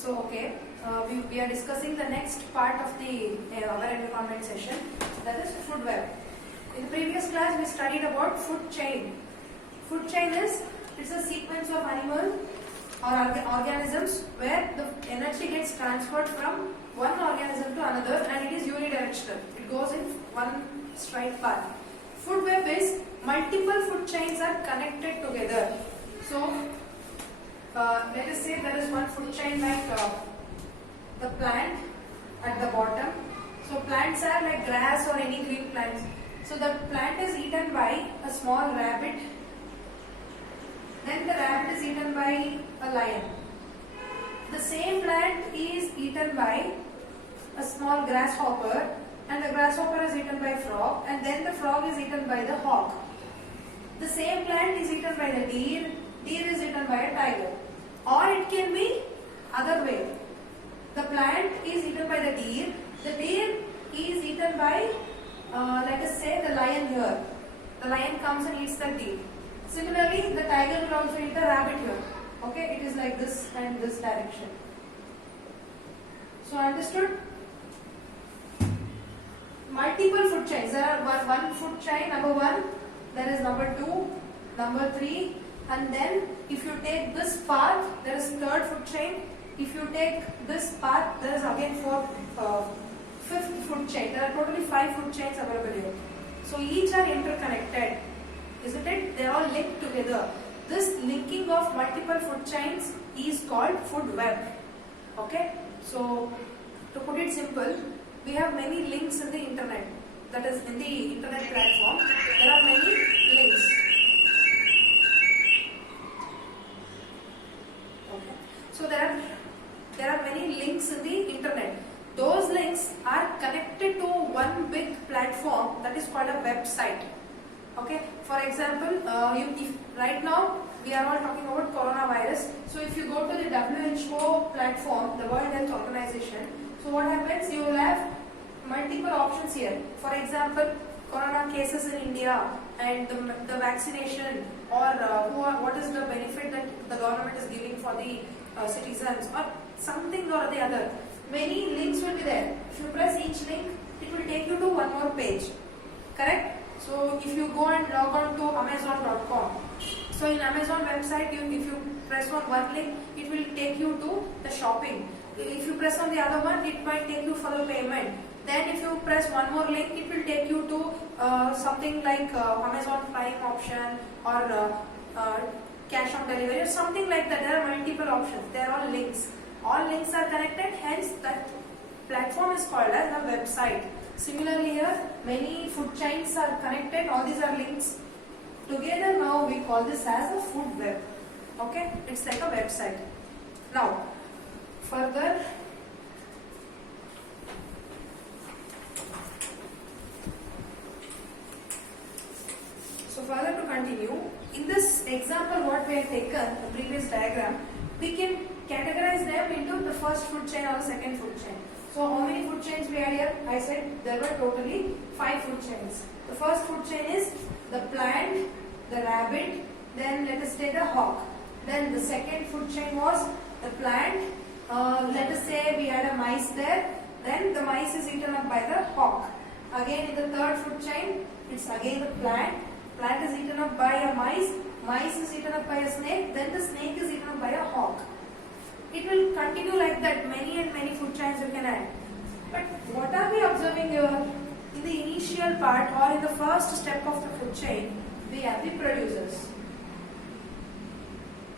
So okay, we are discussing the next part of the our environment session, that is food web. In the previous class we studied about food chain. Food chain is it's a sequence of animal or organisms where the energy gets transferred from one organism to another and it is unidirectional. It goes in one straight path. Food web is multiple food chains are connected together. So let us say there is one food chain like the plant at the bottom. So plants are like grass or any green plants. So the plant is eaten by a small rabbit. Then the rabbit is eaten by a lion. The same plant is eaten by a small grasshopper, and the grasshopper is eaten by frog, and then the frog is eaten by the hawk. The same plant is eaten by the deer, deer is eaten by a tiger. Or it can be other way. The plant is eaten by the deer is eaten by let us say the lion here. The lion comes and eats the deer. Similarly, the tiger will also eat the rabbit here. Okay, it is like this and this direction. So understood? Multiple food chains. There are one food chain, number 1, there is number 2, number 3, and then if you take this path, there is third food chain. If you take this path, there is again fifth food chain. There are totally 5 food chains available here. So each are interconnected, isn't it? They are all linked together. This linking of multiple food chains is called food web. Okay? So to put it simple, we have many links in the internet. That is, in the internet platform, there are many links. Okay. So there are many links in the internet. Those links are connected to one big platform that is called a website. Okay. For example, if right now we are all talking about coronavirus. So if you go to the WHO platform, the World Health Organization, so what happens? You will have multiple options here. For example, corona cases in India and the vaccination, or what is the benefit that the government is giving for the citizens, or something or the other. Many links will be there. If you press each link, it will take you to one more page. Correct? So if you go and log on to Amazon.com, so in Amazon website, if you press on one link, it will take you to the shopping. If you press on the other one, it might take you for the payment. Then if you press one more link, it will take you to something like Amazon Prime option or cash on delivery or something like that. There are multiple options. They are all links. All links are connected, hence that platform is called as a website. Similarly here, many food chains are connected. All these are links. Together now we call this as a food web. Okay, it's like a website. Now, further, so further to continue, in this example what we have taken, the previous diagram, we can categorize them into the first food chain or the second food chain. So how many food chains we had here? I said there were totally 5 food chains. The first food chain is the plant, the rabbit, then let us take the hawk. Then the second food chain was the plant. Let us say we had a mice there. Then the mice is eaten up by the hawk. Again in the third food chain, it's again the plant. Plant is eaten up by a mice. Mice is eaten up by a snake. Then the snake is eaten up by a hawk. It will continue like that. Many and many food chains you can add. But what are we observing here? In the initial part or in the first step of the food chain, we have the producers.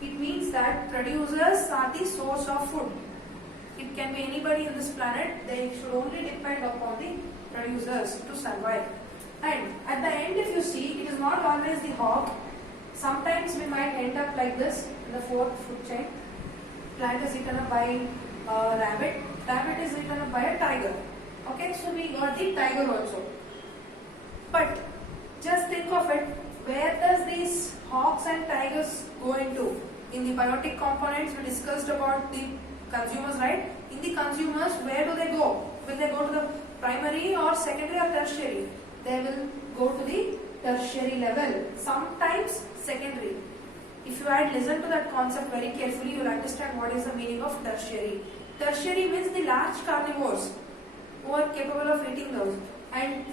It means that producers are the source of food. It can be anybody in this planet. They should only depend upon the producers to survive. And at the end, if you see, it is not always the hawk. Sometimes we might end up like this in the fourth food chain. Plant is eaten up by a rabbit. Rabbit is eaten up by a tiger. Okay, so we got the tiger also. But just think of it. Where does these hawks and tigers go into? In the biotic components, we discussed about the consumers, right? In the consumers, where do they go? Will they go to the primary or secondary or tertiary? They will go to the tertiary level, sometimes secondary. if you had listened to that concept very carefully, you will understand what is the meaning of tertiary. Tertiary means the large carnivores who are capable of eating those. And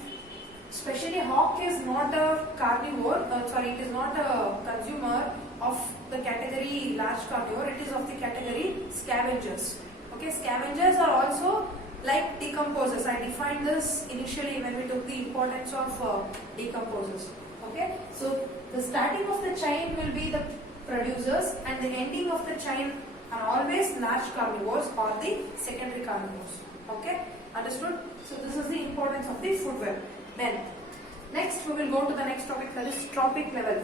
especially hawk is not a carnivore, it is not a consumer of the category large carnivore, it is of the category scavengers. Okay, scavengers are also like decomposers. I defined this initially when we took the importance of decomposers. Okay, so the starting of the chain will be the producers and the ending of the chain are always large carnivores or the secondary carnivores. Okay, understood? So this is the importance of the food web. Then next we will go to the next topic, that is trophic level.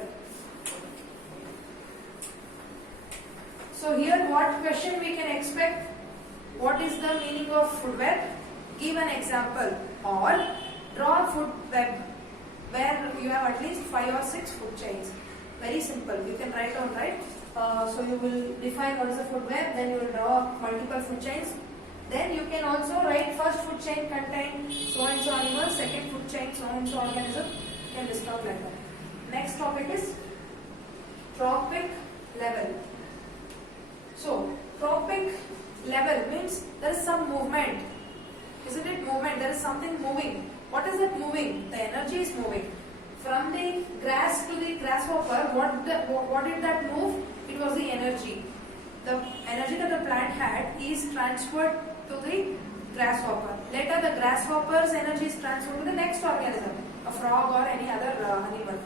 So here what question we can expect? What is the meaning of food web? Give an example or draw a food web where you have at least 5 or 6 food chains. Very simple. You can write down, right? So you will define what is the food web, then you will draw multiple food chains. Then you can also write first food chain contain so and so animal, second food chain so and so organism. You can list out like that. Next topic is trophic level. So trophic level means there is some movement. Isn't it movement? There is something moving. What is it moving? The energy is moving. From the grass to the grasshopper, what did that move? It was the energy. The energy that the plant had is transferred to the grasshopper. Later the grasshopper's energy is transferred to the next organism, a frog or any other animal.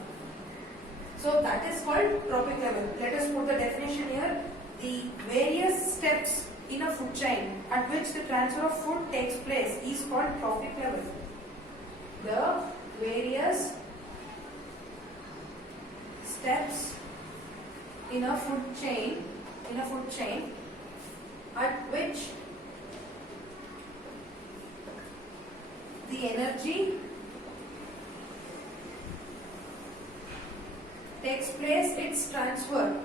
So that is called trophic level. Let us put the definition here. The various steps in a food chain at which the transfer of food takes place is called trophic level. The various steps in a food chain at which the energy takes place, its transfer.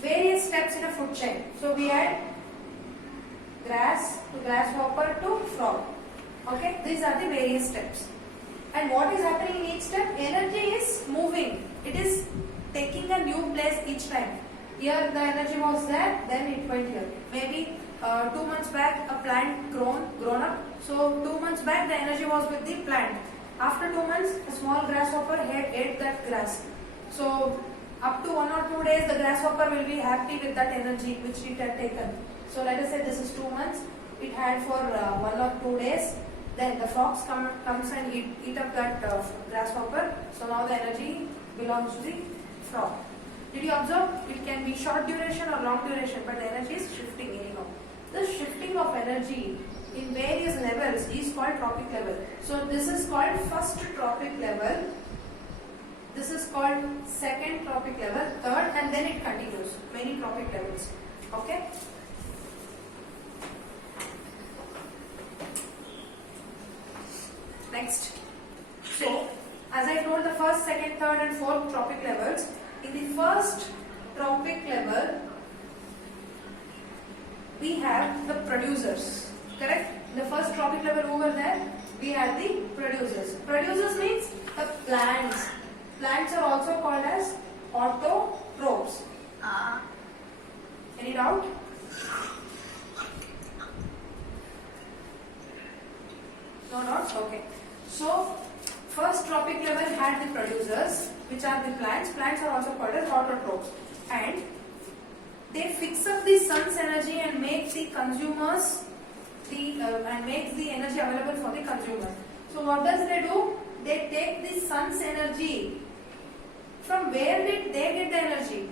Various steps in a food chain. So we had grass to grasshopper to frog. Okay, these are the various steps. And what is happening in each step? Energy is moving. It is taking a new place each time. Here the energy was there, then it went here. Maybe 2 months back a plant grown up. So 2 months back the energy was with the plant. After 2 months a small grasshopper ate that grass. So up to 1 or 2 days the grasshopper will be happy with that energy which it had taken. So let us say this is 2 months. It had for 1 or 2 days. Then the fox comes and eat up that grasshopper. So now the energy belongs to the frog. Did you observe? It can be short duration or long duration, but the energy is shifting anyhow. The shifting of energy in various levels is called trophic level. So this is called first trophic level. This is called second trophic level, third, and then it continues. Many trophic levels. Okay? Next. So, as I told, the first, second, third and fourth trophic levels. In the first trophic level, we have the producers. Correct? In the first trophic level over there, we have the producers. Producers means the plants. Plants are also called as autotrophs. Any doubt? No doubts? Okay. So, first trophic level had the producers, which are the plants. Plants are also called as autotrophs. And they fix up the sun's energy and make the consumers and make the energy available for the consumers. So what does they do? They take the sun's energy. From where did they get the energy?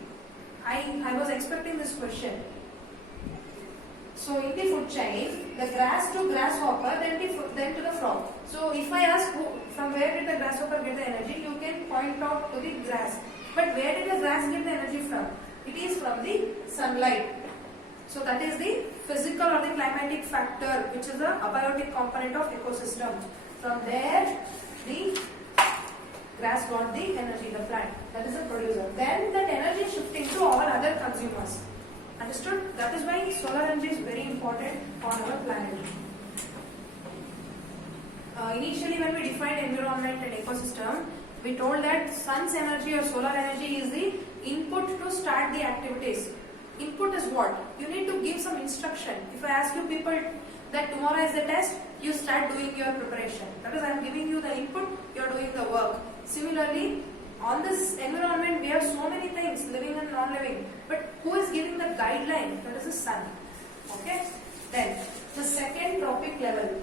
I was expecting this question. So in the food chain, the grass to grasshopper, then to the frog. So if I ask from where did the grasshopper get the energy, you can point out to the grass. But where did the grass get the energy from? It is from the sunlight. So that is the physical or the climatic factor, which is the abiotic component of ecosystem. From there, the grass got the energy, the plant. That is the producer. Then that energy is shifting to our other consumers. Understood? That is why solar energy is very important on our planet. Initially when we defined environment and ecosystem, We told that sun's energy or solar energy is the input to start the activities. Input is what? You need to give some instruction. If I ask you people that tomorrow is the test, you start doing your preparation. That is, I am giving you the input, you are doing the work. Similarly, on this environment, we have so many things, living and non-living. But who is giving the guideline? That is the sun. Okay? Then, the second trophic level.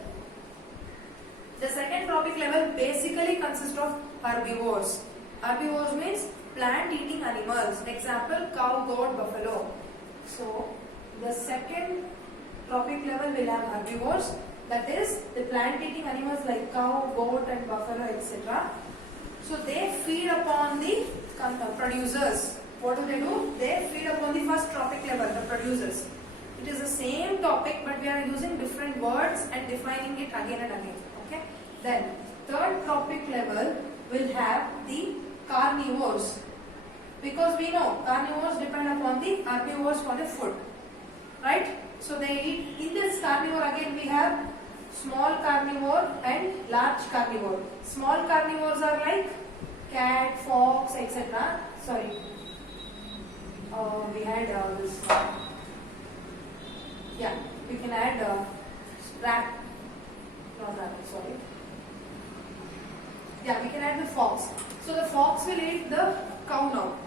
The second trophic level basically consists of herbivores. Herbivores means plant-eating animals. Example, cow, goat, buffalo. So, the second trophic level will have herbivores. That is, the plant-eating animals like cow, goat and buffalo, etc. So, they feed upon the producers. What do? They feed upon the first trophic level, the producers. It is the same topic, but we are using different words and defining it again and again. Okay. Then, third trophic level will have the carnivores. Because we know carnivores depend upon the herbivores for the food. Right? So, they eat. In this carnivore again we have small carnivore and large carnivore. Small carnivores are like cat, fox, etc. Sorry. We had this. Yeah, we can add rat. Not rabbit, sorry. Yeah, we can add the fox. So the fox will eat the cow now.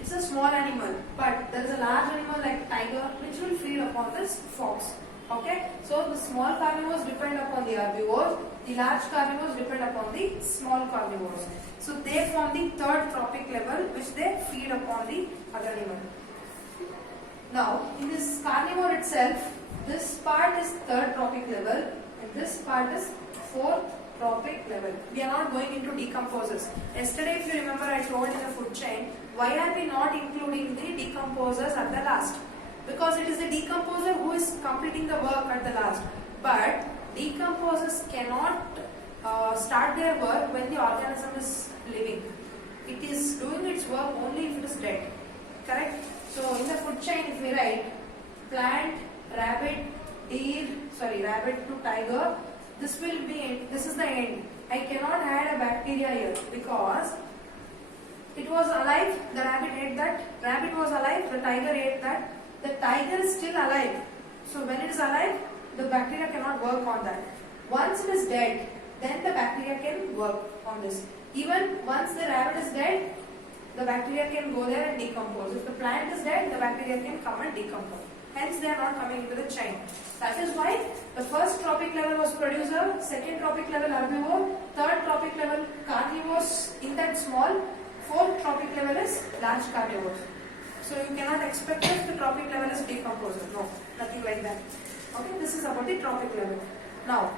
It's a small animal, but there is a large animal like tiger which will feed upon this fox. Okay, so the small carnivores depend upon the herbivores, the large carnivores depend upon the small carnivores. So they form the third trophic level which they feed upon the other animal. Now, in this carnivore itself, this part is third trophic level and this part is fourth trophic level. We are not going into decomposers. Yesterday, if you remember, I told in the food chain, why are we not including the decomposers at the last? Because it is the decomposer who is completing the work at the last. But decomposers cannot start their work when the organism is living. It is doing its work only if it is dead. Correct? So in the food chain, if we write plant, rabbit, rabbit to tiger, this will be, this is the end. I cannot add a bacteria here because it was alive, the rabbit ate that, rabbit was alive, the tiger ate that, the tiger is still alive. So when it is alive, the bacteria cannot work on that. Once it is dead, then the bacteria can work on this. Even once the rabbit is dead, the bacteria can go there and decompose. If the plant is dead, the bacteria can come and decompose. Hence, they are not coming into the chain. That is why the first trophic level was producer, second trophic level herbivore, third trophic level carnivores in that small, fourth trophic level is large carnivores. So you cannot expect that the trophic level is decomposer. No, nothing like that. Okay, this is about the trophic level. Now,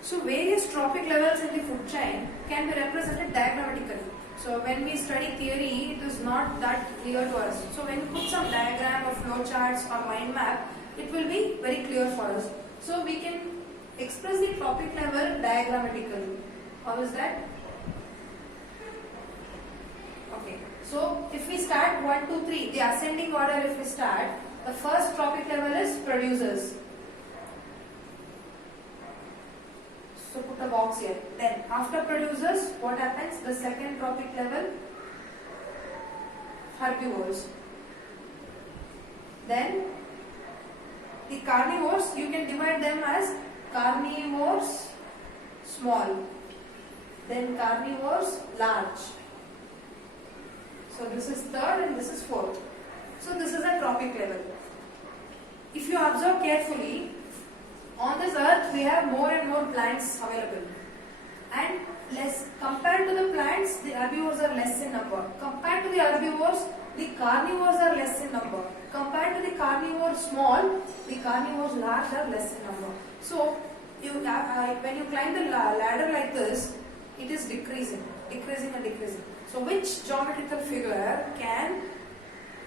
so various trophic levels in the food chain can be represented diagrammatically. So when we study theory, it is not that clear to us. So when you put some diagram or flow charts or mind map, it will be very clear for us. So we can express the trophic level diagrammatically. How is that? Okay. So if we start 1, 2, 3, the ascending order if we start, the first trophic level is producers. So put a box here. Then after producers, what happens? The second trophic level, herbivores. Then the carnivores, you can divide them as carnivores small, then carnivores large. So this is third and this is fourth. So this is a trophic level. If you observe carefully, on this earth we have more and more plants available, and less compared to the plants, the herbivores are less in number. Compared to the herbivores, the carnivores are less in number. Compared to the carnivores small, the carnivores large are less in number. So you when you climb the ladder like this, it is decreasing and decreasing. So which geometrical figure can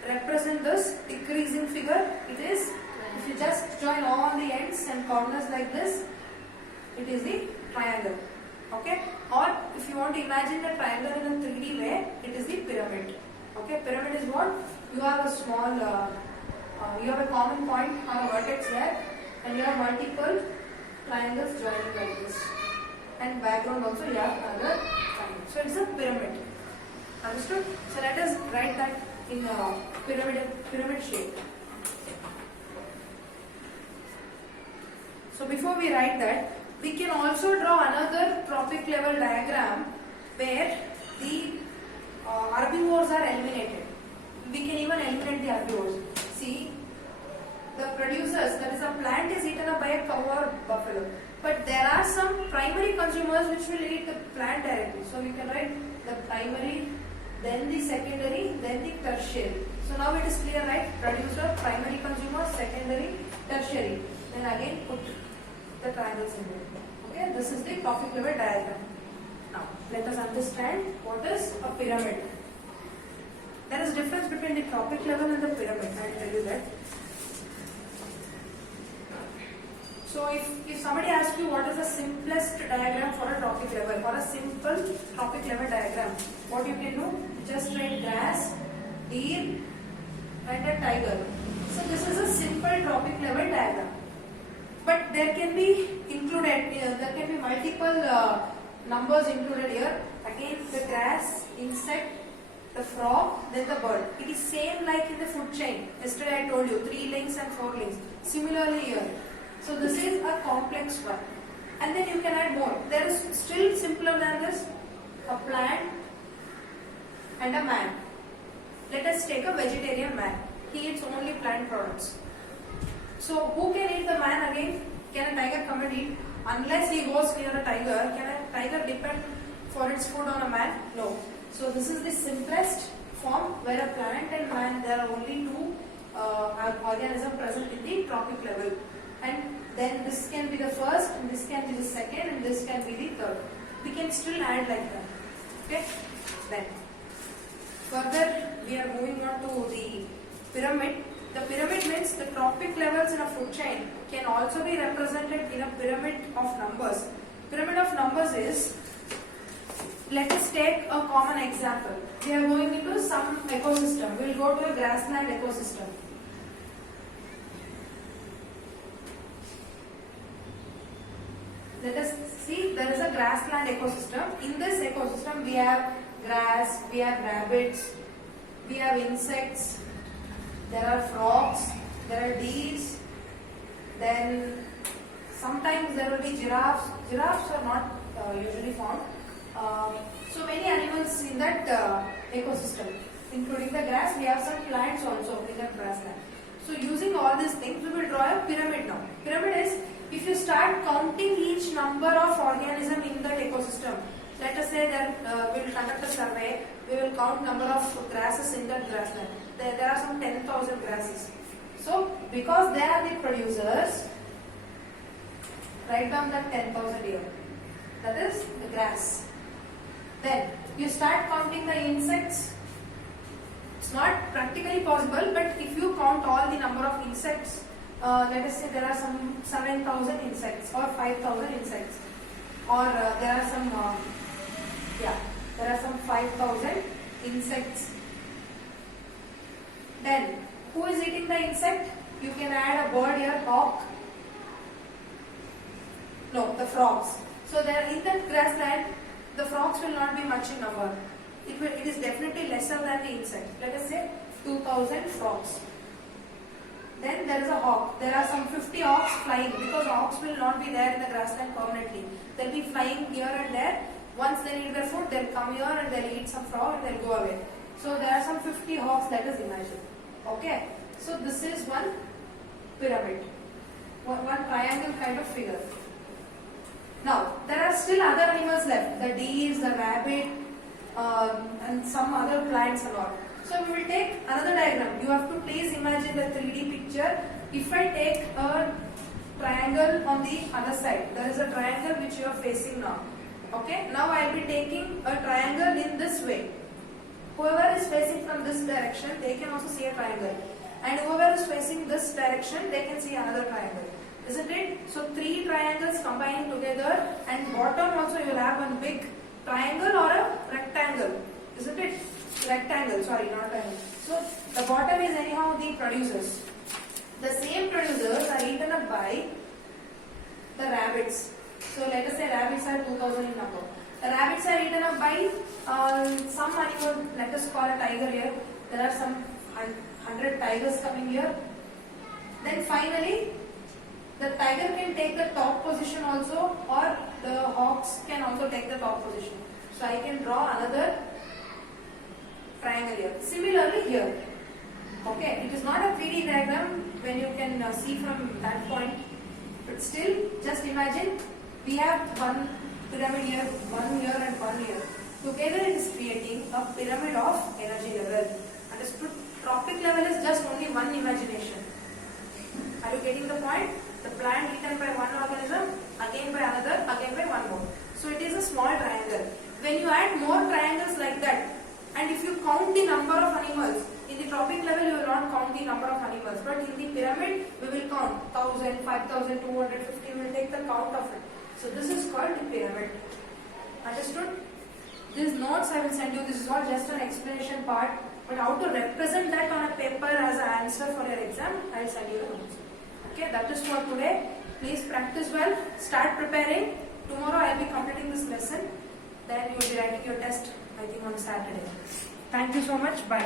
represent this decreasing figure? It is, if you just join all the ends and corners like this, it is the triangle. Okay? Or if you want to imagine the triangle in a 3D way, it is the pyramid. Okay? Pyramid is what? You have a small, you have a common point on a vertex there, and you have multiple triangles joining like this, and background also you have another triangle. So it's a pyramid. Understood? So let us write that in pyramid shape. So before we write that, we can also draw another trophic level diagram where the herbivores are eliminated. We can even eliminate the herbivores. See, the producers, that is a plant is eaten up by a cow or buffalo. But there are some primary consumers which will eat the plant directly. So we can write the primary, then the secondary, then the tertiary. So now it is clear, right? Producer, primary consumer, secondary, tertiary. Then again put the triangles in there. Okay, this is the trophic level diagram. Now let us understand what is a pyramid. There is difference between the trophic level and the pyramid. I will tell you that. So if somebody asks you what is the simplest diagram for a trophic level, for a simple trophic level diagram, what you can do? Just write grass, deer and a tiger. So this is a simple trophic level diagram. But there can be included, there can be multiple numbers included here. Again the grass, insect, the frog, then the bird. It is same like in the food chain. Yesterday I told you 3 links and 4 links. Similarly here. So this is a complex one. And then you can add more. There is still simpler than this. A plant and a man. Let us take a vegetarian man. He eats only plant products. So who can eat the man again? Can a tiger come and eat? Unless he goes near a tiger, can a tiger depend for its food on a man? No. So this is the simplest form where a plant and man, there are only 2 organisms present in the trophic level. And then this can be the first, and this can be the second, and this can be the third. We can still add like that. Okay? Then further we are moving on to the pyramid. The pyramid means the trophic levels in a food chain can also be represented in a pyramid of numbers. Pyramid of numbers is, let us take a common example. We are going into some ecosystem. We will go to a grassland ecosystem. Let us see, there is a grassland ecosystem. In this ecosystem we have grass, we have rabbits, we have insects, there are frogs, there are deers, then sometimes there will be giraffes. Giraffes are not usually found. So many animals in that ecosystem, including the grass. We have some plants also in that grassland. So using all these things, we will draw a pyramid now. Pyramid is, if you start counting each number of organism in that ecosystem, let us say that we will conduct a survey, we will count number of grasses in that grassland. There are some 10,000 grasses. So because they are the producers, write down that 10,000 here. That is the grass. Then you start counting the insects. It's not practically possible, but if you count all the number of insects, let us say there are some 7,000 insects or 5,000 insects, or there are some, there are some 5,000 insects. Then who is eating the insect? You can add a bird here, hawk. No, the frogs. So there in that grassland, the frogs will not be much in number. It is definitely lesser than the insect. Let us say 2,000 frogs. Then there is a hawk. There are some 50 hawks flying, because hawks will not be there in the grassland permanently. They will be flying here and there. Once they need their food, they will come here and they will eat some frog and they will go away. So there are some 50 hawks, let us imagine. Okay. So this is one pyramid. One triangle kind of figure. Now, there are still other animals left. The deer, the rabbit, and some other plants and all. So we will take another diagram. You have to please imagine the 3D picture. If I take a triangle on the other side, there is a triangle which you are facing now. Okay. Now I will be taking a triangle in this way. Whoever is facing from this direction, they can also see a triangle. And whoever is facing this direction, they can see another triangle. Isn't it? So 3 triangles combining together, and bottom also you will have one big triangle or a rectangle. Isn't it? Rectangle, sorry, not triangle. So the bottom is anyhow the producers. The same producers are eaten up by the rabbits. So let us say rabbits are 2000 in number. The rabbits are eaten up by some animal, let us call a tiger here. There are some 100 tigers coming here. Then finally, the tiger can take the top position also, or the hawks can also take the top position. So I can draw another triangle here. Similarly here. Okay, it is not a 3D diagram when you can see from that point. But still, just imagine we have one pyramid here, one here and one here. Together it is creating a pyramid of energy level. Understood? Tropic level is just only one imagination. Are you getting the point? The plant eaten by one organism, again by another, again by one more. So it is a small triangle. When you add more triangles like that, and if you count the number of animals, in the tropic level you will not count the number of animals, but in the pyramid we will count 1000, 5000, 250, we will take the count of it. So this is called the pyramid. Understood? These notes I will send you, this is all just an explanation part, but how to represent that on a paper as an answer for your exam, I will send you the notes. Okay, that is for today. Please practice well, start preparing. Tomorrow I will be completing this lesson. Then you will be writing your test, I think on Saturday. Thank you so much. Bye.